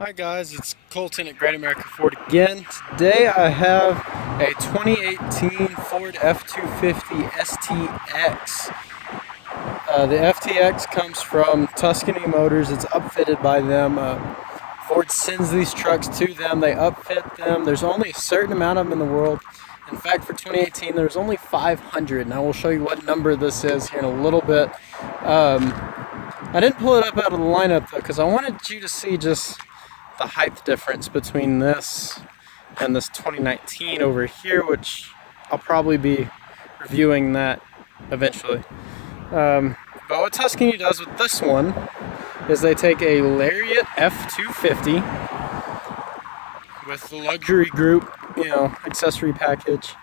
Hi guys, it's Colton at Great America Ford again. Today I have a 2018 Ford F-250 STX. The FTX comes from Tuscany Motors. It's upfitted by them. Ford sends these trucks to them. They upfit them. There's only a certain amount of them in the world. In fact, for 2018, there's only 500, and I will show you what number this is here in a little bit. I didn't pull it up out of the lineup though, because I wanted you to see just the height difference between this and this 2019 over here, which I'll probably be reviewing that eventually. But what Tuscany does with this one is they take a Lariat F-250 with the luxury group, accessory package,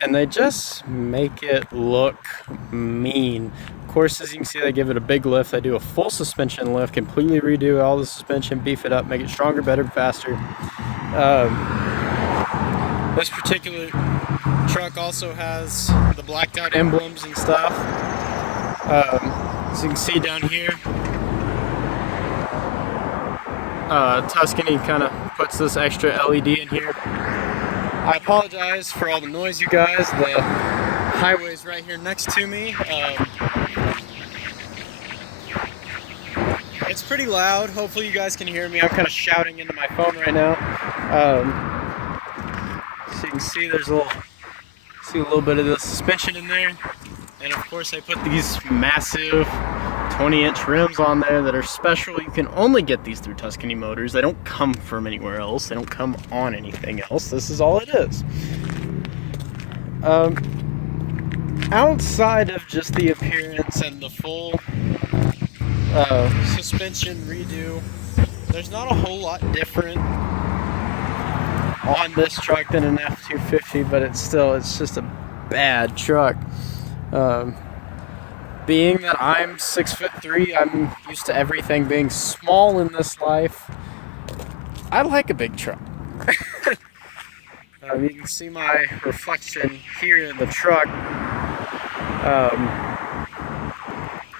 and they just make it look mean. Of course, as you can see, they give it a big lift. They do a full suspension lift, completely redo all the suspension, beef it up, make it stronger, better, faster. This particular truck also has the blacked out emblems and stuff. As you can see down here, Tuscany kind of puts this extra LED in here. I apologize for all the noise, you guys. The highway's right here next to me. It's pretty loud. Hopefully you guys can hear me. I'm kind of shouting into my phone right now. So you can see there's a little bit of the suspension in there. And of course I put these massive 20-inch rims on there that are special. You can only get these through Tuscany Motors. They don't come from anywhere else. They don't come on anything else. This is all it is. Outside of just the appearance and the full suspension redo, there's not a whole lot different on this truck than an F-250, but it's just a bad truck. Being that I'm 6'3", I'm used to everything being small in this life. I like a big truck. You can see my reflection here in the truck.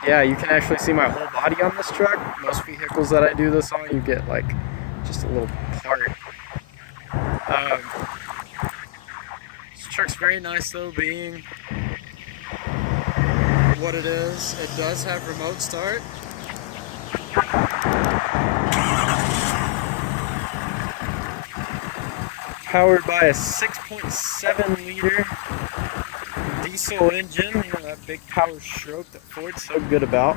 Yeah, you can actually see my whole body on this truck. Most vehicles that I do this on, you get like just a little part. This truck's very nice though, being what it is. It does have remote start. Powered by a 6.7 liter diesel engine, that big power stroke that Ford's so good about.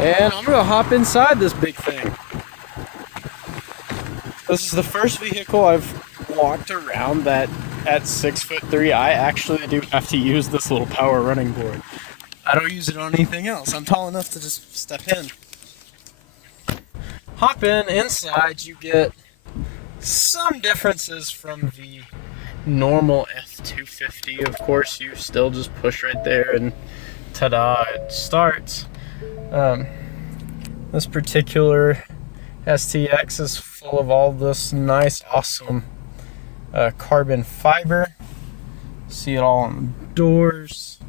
And I'm gonna hop inside this big thing. This is the first vehicle I've walked around that at 6'3" I actually do have to use this little power running board. I don't use it on anything else. I'm tall enough to just step in. Hop in, inside you get some differences from the normal F-250. Of course, you still just push right there and ta-da, it starts. This particular STX is full of all this nice, awesome carbon fiber. See it all on the doors.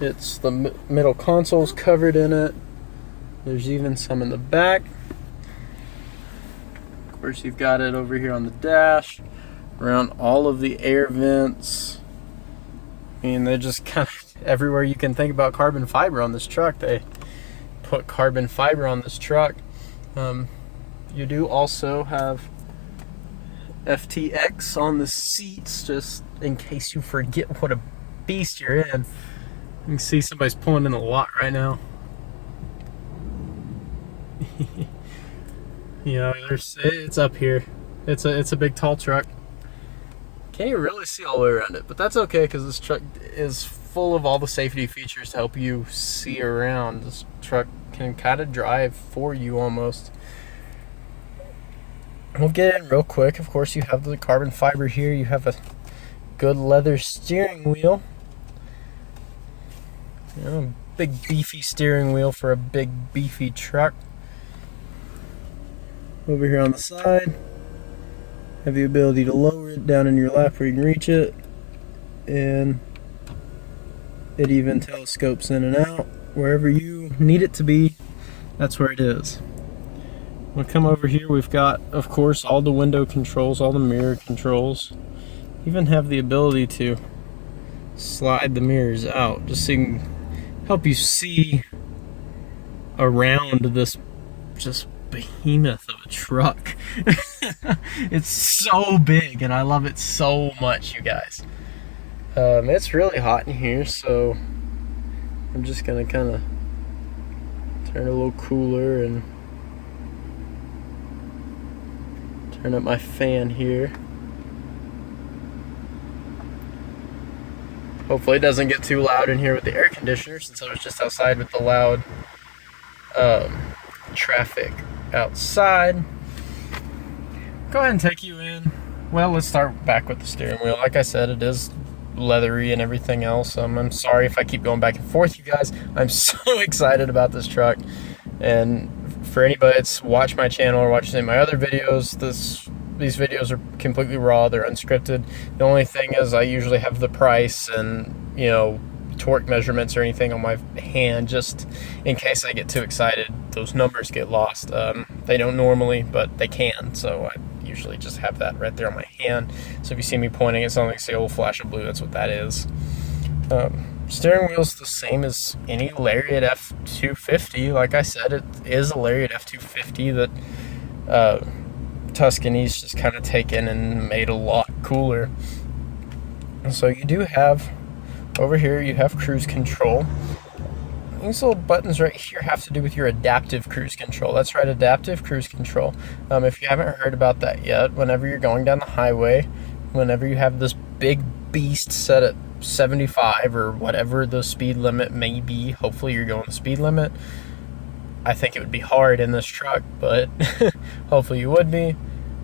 It's the middle console's covered in it. There's even some in the back. Of course, you've got it over here on the dash, around all of the air vents. I mean, they're just kind of everywhere you can think about carbon fiber on this truck. They put carbon fiber on this truck. You do also have FTX on the seats, just in case you forget what a beast you're in. You can see somebody's pulling in the lot right now. It's up here. It's a big tall truck. Can't even really see all the way around it, but that's okay because this truck is full of all the safety features to help you see around. This truck can kind of drive for you almost. We'll get in real quick. Of course, you have the carbon fiber here. You have a good leather steering wheel. Big beefy steering wheel for a big beefy truck. Over here on the side, have the ability to lower it down in your lap where you can reach it, and It even telescopes in and out. Wherever you need it to be, that's where it is. We'll come over here. We've got, of course, all the window controls, all the mirror controls. Even have the ability to slide the mirrors out just so you can help you see around this just behemoth of a truck. It's so big and I love it so much, you guys. It's really hot in here, so I'm just gonna kind of turn it a little cooler and turn up my fan here. Hopefully it doesn't get too loud in here with the air conditioner, since I was just outside with the loud traffic outside. Go ahead and take you in. Well, let's start back with the steering wheel. Like I said, it is leathery and everything else. I'm sorry if I keep going back and forth, you guys. I'm so excited about this truck. And for anybody that's watched my channel or watched any of my other videos, these videos are completely raw. They're unscripted. The only thing is I usually have the price and, you know, torque measurements or anything on my hand, just in case I get too excited. Those numbers get lost. They don't normally, but they can, so I usually just have that right there on my hand. So if you see me pointing at something, see a little flash of blue, that's what that is. Steering wheel's the same as any Lariat F-250. Like I said, it is a Lariat F-250 that Tuscany's just kind of taken and made a lot cooler. So you do have, over here, you have cruise control. These little buttons right here have to do with your adaptive cruise control. That's right, adaptive cruise control. If you haven't heard about that yet, whenever you're going down the highway, whenever you have this big beast set at 75 or whatever the speed limit may be, hopefully you're going the speed limit. I think it would be hard in this truck, but hopefully you would be.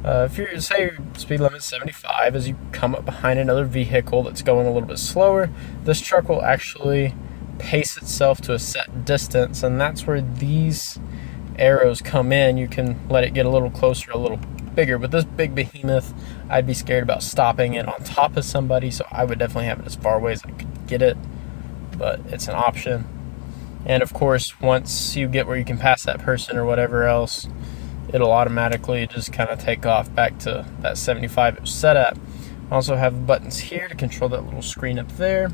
If you say your speed limit is 75, as you come up behind another vehicle that's going a little bit slower, this truck will actually pace itself to a set distance, and that's where these arrows come in. You can let it get a little closer, a little bigger. But this big behemoth, I'd be scared about stopping it on top of somebody, so I would definitely have it as far away as I could get it, but it's an option. And of course, once you get where you can pass that person or whatever else, it'll automatically just kind of take off back to that 75 it was set at. I also have buttons here to control that little screen up there.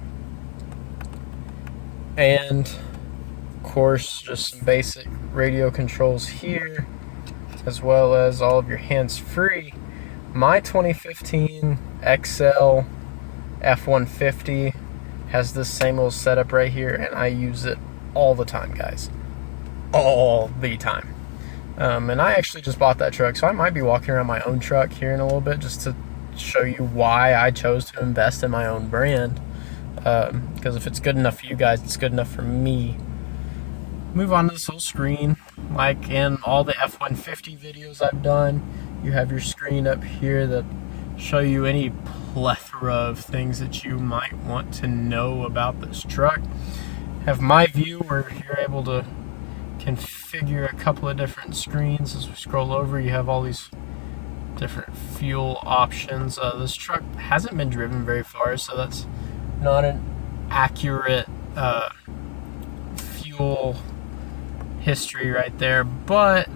And of course, just some basic radio controls here, as well as all of your hands-free. My 2015 XL F-150 has this same little setup right here, and I use it all the time, guys. All the time. And I actually just bought that truck, so I might be walking around my own truck here in a little bit just to show you why I chose to invest in my own brand. Because if it's good enough for you guys, it's good enough for me. Move on to this whole screen. Like in all the F-150 videos I've done, you have your screen up here that show you any plethora of things that you might want to know about this truck. Have my view where you're able to configure a couple of different screens. As we scroll over, you have all these different fuel options. This truck hasn't been driven very far, so that's not an accurate fuel history right there, but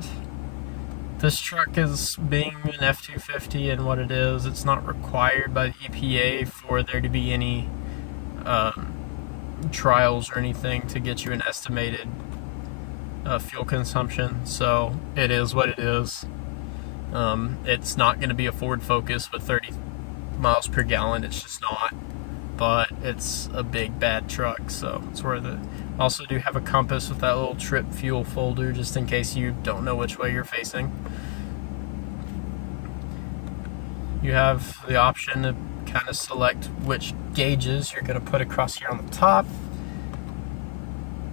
this truck is being an F-250 and what it is, it's not required by the EPA for there to be any trials or anything to get you an estimated fuel consumption, so it is what it is. It's not going to be a Ford Focus with 30 miles per gallon, it's just not, but it's a big bad truck, so it's worth it. Also do have a compass with that little trip fuel folder just in case you don't know which way you're facing. You have the option to kind of select which gauges you're going to put across here on the top.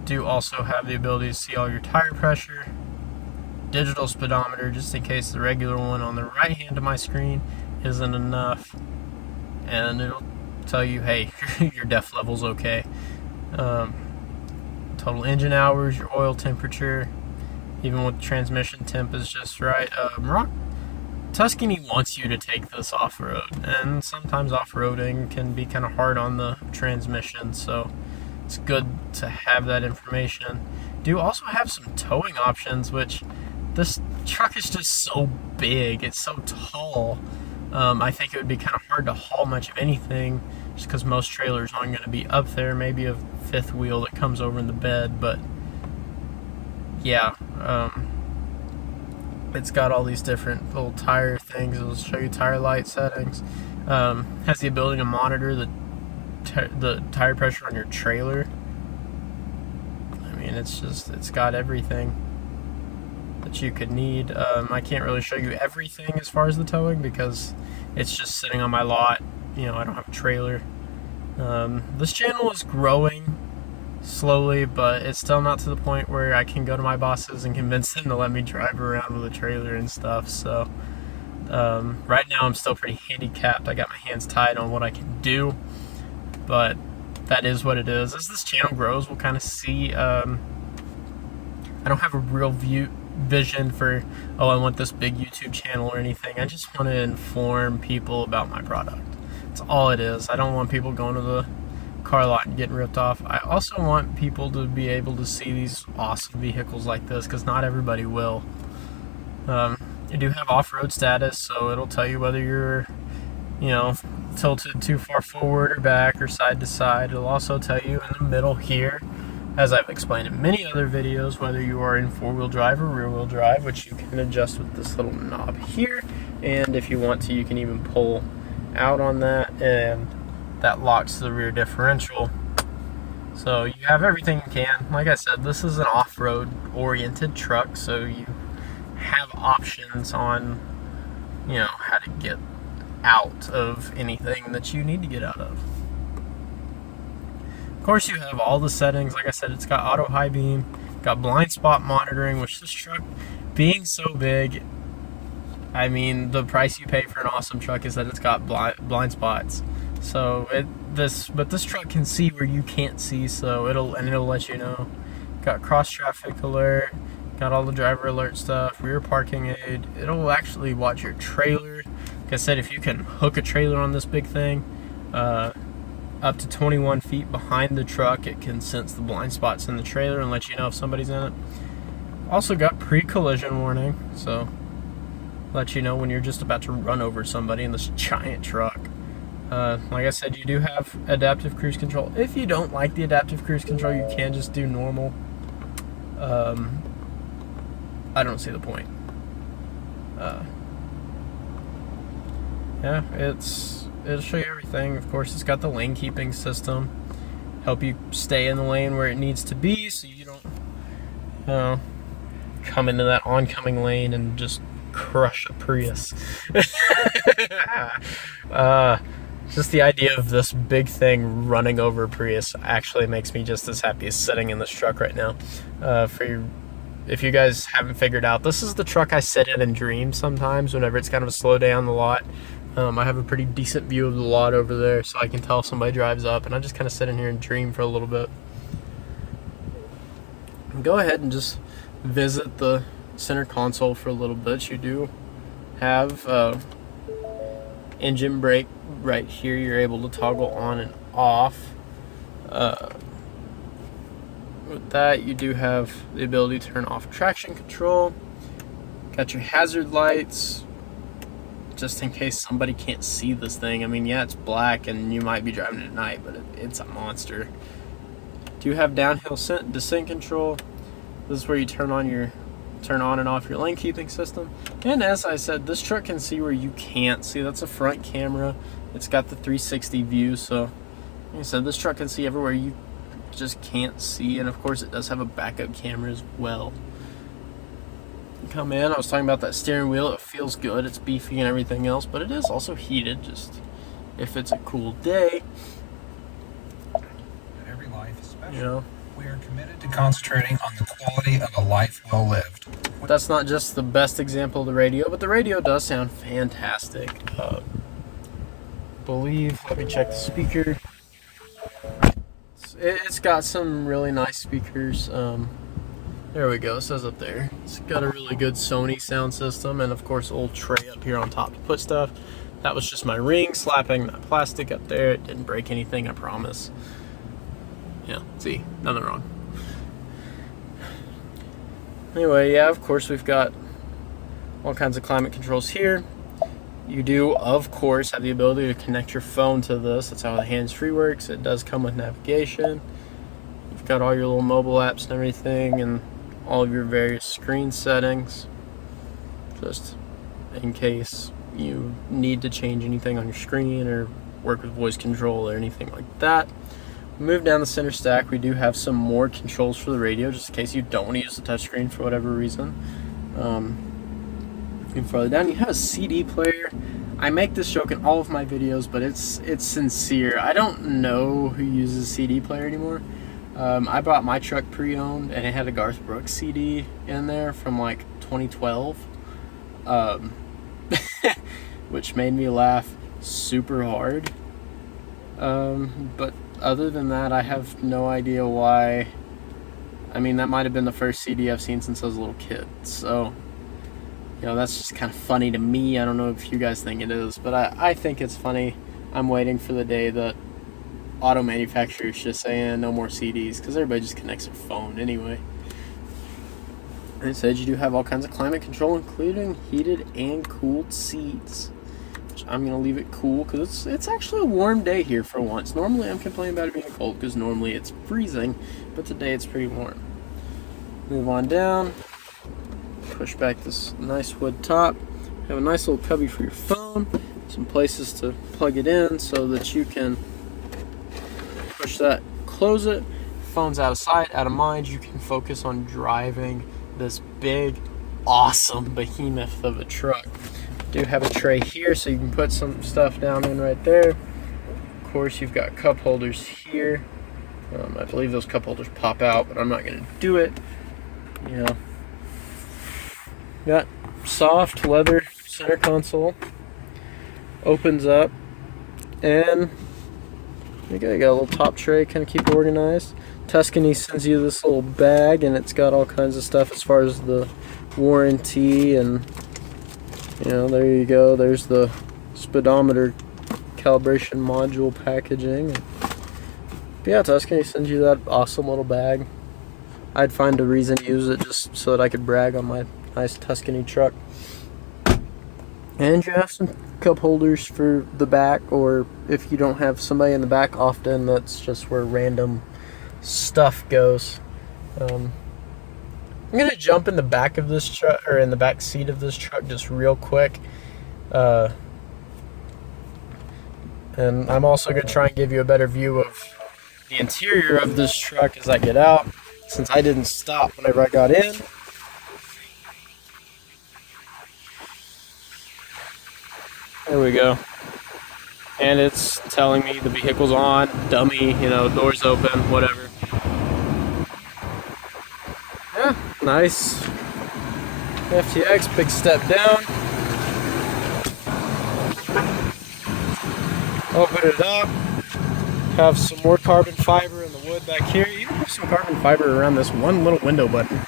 Do also have the ability to see all your tire pressure. Digital speedometer just in case the regular one on the right hand of my screen isn't enough, and it'll tell you, hey, your DEF level's okay. Total engine hours, your oil temperature, even with transmission temp is just right. Tuscany wants you to take this off-road, and sometimes off-roading can be kind of hard on the transmission, so it's good to have that information. Do also have some towing options, which this truck is just so big, it's so tall. I think it would be kind of hard to haul much of anything, just because most trailers aren't going to be up there. Maybe a fifth wheel that comes over in the bed, but yeah, it's got all these different little tire things. It'll show you tire light settings. Has the ability to monitor the tire pressure on your trailer. I mean, it's got everything that you could need. I can't really show you everything as far as the towing because it's just sitting on my lot. You know, I don't have a trailer. This channel is growing slowly, but it's still not to the point where I can go to my bosses and convince them to let me drive around with a trailer and stuff. So right now I'm still pretty handicapped. I got my hands tied on what I can do, but that is what it is. As this channel grows, we'll kind of see. I don't have a real vision for, oh, I want this big YouTube channel or anything. I just want to inform people about my product. That's all it is. I don't want people going to the car lot and getting ripped off. I also want people to be able to see these awesome vehicles like this, because not everybody will. You do have off-road status, so it'll tell you whether you're, you know, tilted too far forward or back or side to side. It'll also tell you in the middle here, as I've explained in many other videos, whether you are in four-wheel drive or rear-wheel drive, which you can adjust with this little knob here. And if you want to, you can even pull out on that, and that locks the rear differential. So you have everything you can. Like I said, this is an off-road oriented truck, so you have options on, you know, how to get out of anything that you need to get out of. Of course, you have all the settings. Like I said, it's got auto high beam, got blind spot monitoring, which this truck being so big, I mean, the price you pay for an awesome truck is that it's got blind spots. So this truck can see where you can't see, so it'll let you know. Got cross traffic alert, got all the driver alert stuff, rear parking aid. It'll actually watch your trailer. Like I said, if you can hook a trailer on this big thing, up to 21 feet behind the truck, it can sense the blind spots in the trailer and let you know if somebody's in it. Also got pre-collision warning, so let you know when you're just about to run over somebody in this giant truck. Like I said, you do have adaptive cruise control. If you don't like the adaptive cruise control, you can just do normal. I don't see the point. Yeah, it'll show you everything. Of course, it's got the lane keeping system, help you stay in the lane where it needs to be, so you don't come into that oncoming lane and just crush a Prius. Just the idea of this big thing running over a Prius actually makes me just as happy as sitting in this truck right now. If you guys haven't figured out, this is the truck I sit in and dream sometimes whenever it's kind of a slow day on the lot. I have a pretty decent view of the lot over there, so I can tell if somebody drives up, and I just kind of sit in here and dream for a little bit. Go ahead and just visit the center console for a little bit. You do have engine brake right here. You're able to toggle on and off. With that, you do have the ability to turn off traction control. Got your hazard lights, just in case somebody can't see this thing. I mean, yeah, it's black and you might be driving at night, but it's a monster. Do you have downhill descent control? This is where you turn on and off your lane keeping system. And as I said, this truck can see where you can't see. That's a front camera. It's got the 360 view, so like I said, this truck can see everywhere you just can't see. And of course, it does have a backup camera as well. Come in, I was talking about that steering wheel. It feels good, it's beefy and everything else, but it is also heated, just if it's a cool day. Every life is special. You know, we are committed to concentrating on the quality of a life well lived. That's not just the best example of the radio, but the radio does sound fantastic. Let me check the speaker. It's got some really nice speakers. There we go, it says up there. It's got a really good Sony sound system, and of course old tray up here on top to put stuff. That was just my ring slapping that plastic up there. It didn't break anything, I promise. Yeah, see, nothing wrong. Anyway, yeah, of course we've got all kinds of climate controls here. You do, of course, have the ability to connect your phone to this. That's how the hands-free works. It does come with navigation. You've got all your little mobile apps and everything, and all of your various screen settings, just in case you need to change anything on your screen or work with voice control or anything like that. Move down the center stack, we do have some more controls for the radio, just in case you don't want to use the touchscreen for whatever reason. And further down, you have a CD player. I make this joke in all of my videos, but it's sincere. I don't know who uses a CD player anymore. I bought my truck pre-owned, and it had a Garth Brooks CD in there from like 2012, which made me laugh super hard. But other than that, I have no idea why. I mean, that might have been the first CD I've seen since I was a little kid, so that's just kind of funny to me. I don't know if you guys think it is, but I think it's funny. I'm waiting for the day that auto manufacturers just say no more CDs, because everybody just connects their phone anyway. And it says you do have all kinds of climate control, including heated and cooled seats. Which I'm going to leave it cool, because it's actually a warm day here for once. Normally I'm complaining about it being cold, because normally it's freezing, but today it's pretty warm. Move on down. Push back this nice wood top. Have a nice little cubby for your phone. Some places to plug it in so that you can push that, close it. Phone's out of sight, out of mind. You can focus on driving this big, awesome behemoth of a truck. Do have a tray here so you can put some stuff down in right there. Of course, you've got cup holders here. I believe those cup holders pop out, but I'm not going to do it. Got soft leather center console. Opens up, and you got a little top tray, kind of keep it organized. Tuscany sends you this little bag, and it's got all kinds of stuff as far as the warranty, and there you go. There's the speedometer calibration module packaging. But yeah, Tuscany sends you that awesome little bag. I'd find a reason to use it just so that I could brag on my nice Tuscany truck. And you have some cup holders for the back, or if you don't have somebody in the back often, that's just where random stuff goes. I'm gonna jump in the back of this truck, or in the back seat of this truck, just real quick. And I'm also gonna try and give you a better view of the interior of this truck as I get out, since I didn't stop whenever I got in. There we go. And it's telling me the vehicle's on, dummy, doors open, whatever. Yeah, nice. FTX, big step down. Open it up. Have some more carbon fiber in the wood back here. You have some carbon fiber around this one little window button.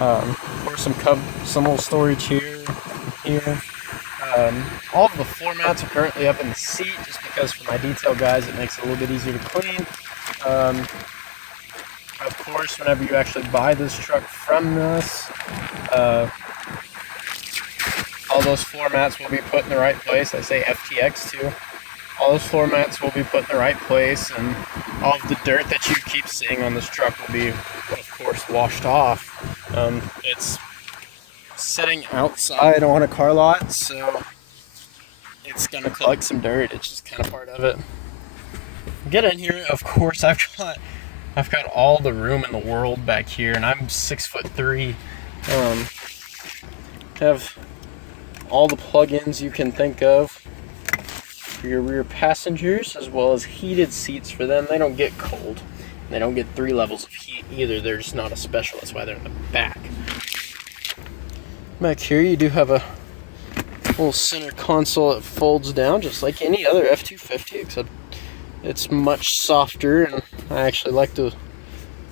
Or some little storage here. All of the floor mats are currently up in the seat, just because for my detail guys it makes it a little bit easier to clean. Of course, whenever you actually buy this truck from us, all those floor mats will be put in the right place. I say FTX too. All those floor mats will be put in the right place, and all of the dirt that you keep seeing on this truck will be, of course, washed off. It's sitting outside on a car lot, so it's gonna collect some dirt. It's just kind of part of it. Get in here. Of course, I've got all the room in the world back here, and I'm 6'3". Have all the plug-ins you can think of for your rear passengers, as well as heated seats for them. They don't get cold. They don't get 3 levels of heat either. They're just not a special. That's why they're in the back. Back here you do have a little center console that folds down just like any other F-250, except it's much softer, and I actually like the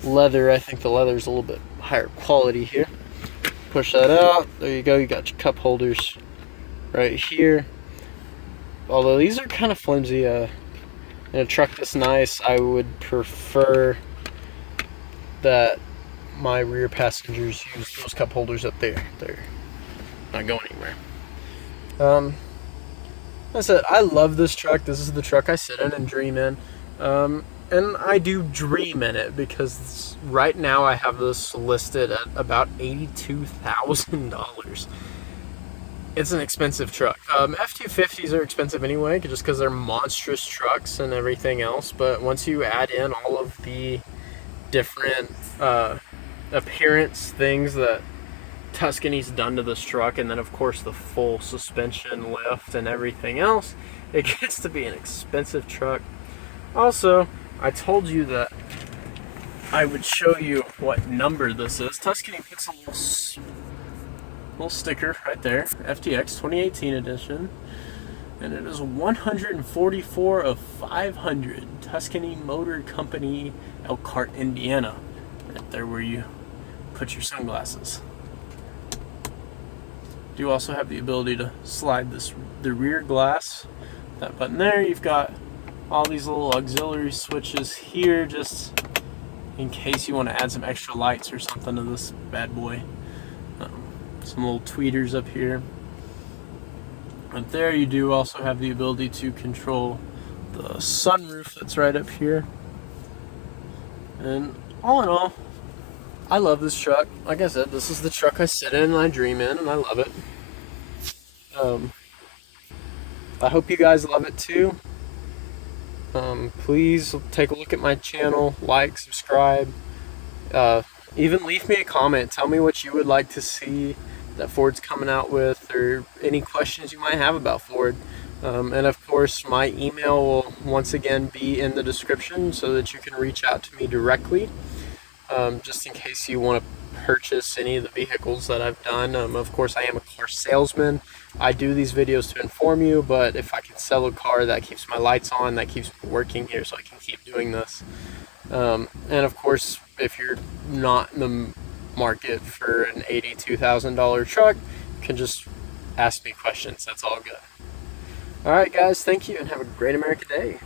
leather. I think the leather is a little bit higher quality here. Push that out. There you go. You got your cup holders right here. Although these are kind of flimsy. In a truck this nice, I would prefer that my rear passengers use those cup holders up there. They're not going anywhere. I said, I love this truck. This is the truck I sit in and dream in. And I do dream in it because right now I have this listed at about $82,000. It's an expensive truck. F-250s are expensive anyway, just because they're monstrous trucks and everything else. But once you add in all of the different appearance things that Tuscany's done to this truck, and then of course the full suspension lift and everything else, it gets to be an expensive truck. Also, I told you that I would show you what number this is. Tuscany puts a little sticker right there, FTX 2018 edition, and it is 144 of 500, Tuscany Motor Company, Elkhart, Indiana. Right there where you put your sunglasses. You also have the ability to slide the rear glass, that button there. You've got all these little auxiliary switches here, just in case you want to add some extra lights or something to this bad boy. Some little tweeters up here. Up there you do also have the ability to control the sunroof that's right up here. And all in all, I love this truck. Like I said, this is the truck I sit in and I dream in, and I love it. I hope you guys love it too. Please take a look at my channel, like, subscribe, even leave me a comment. Tell me what you would like to see that Ford's coming out with, or any questions you might have about Ford. And of course, my email will once again be in the description so that you can reach out to me directly, just in case you want to purchase any of the vehicles that I've done. Of course, I am a car salesman. I do these videos to inform you, but if I can sell a car, that keeps my lights on, that keeps me working here, so I can keep doing this. And of course, if you're not in the market for an $82,000 truck, you can just ask me questions. That's all good. All right, guys, thank you, and have a great American day.